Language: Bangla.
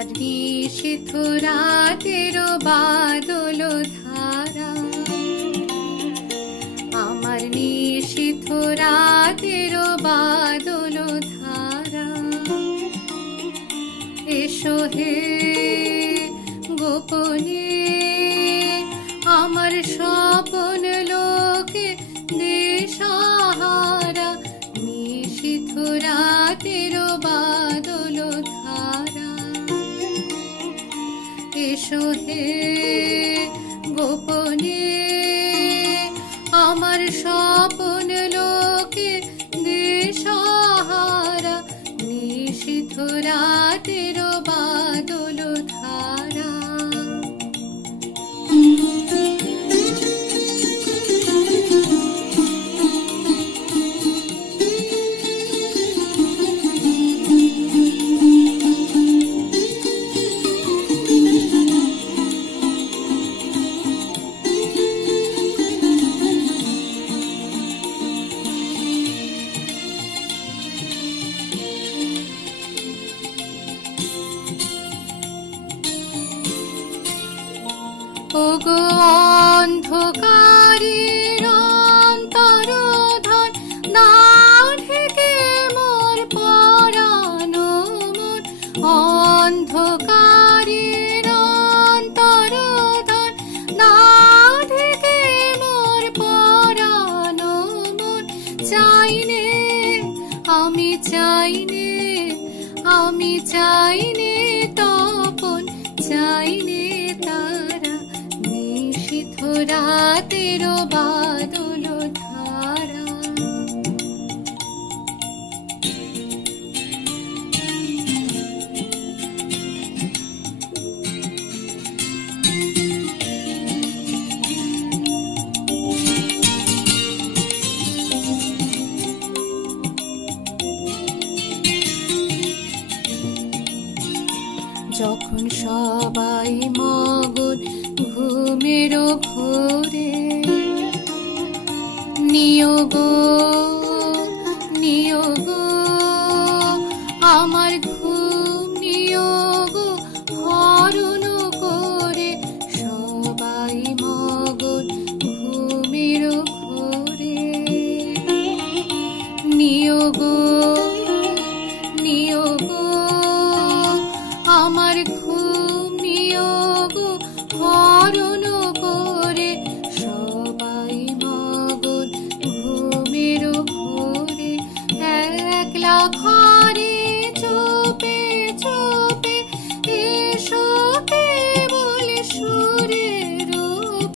আমার নিশীথ রাতের বাদল ধারা, আমার নিশীথ রাতের বাদল ধারা, এসো হে গোপনে আমার স্বপন লোকে দিশাহারা, নিশীথ রাতের বাদল ধারা, এসো হে গোপনে আমার স্বপন লোকে দিশাহারা, নিশীথ রাতের বাদল ধারা। ওগো অন্ধকারের অন্তরোধন, না ঢেকে মোর পরানো মন, অন্ধকারের অন্তরোধন, না ঢেকে মোর পরানো মন, চাইনে আমি চাইনে, আমি চাইনে তপন, চাইনে তারা, নিশীথ রাতের বাদল ধারা। যখন সবাই মগন ঘুমের ঘোরে, নিয়োগ নিয়োগ আমার ঘুম নিয়োগ হরণ করে, সবাই মগন ঘুমের ঘোরে, নিয়োগ নিয়োগ আমার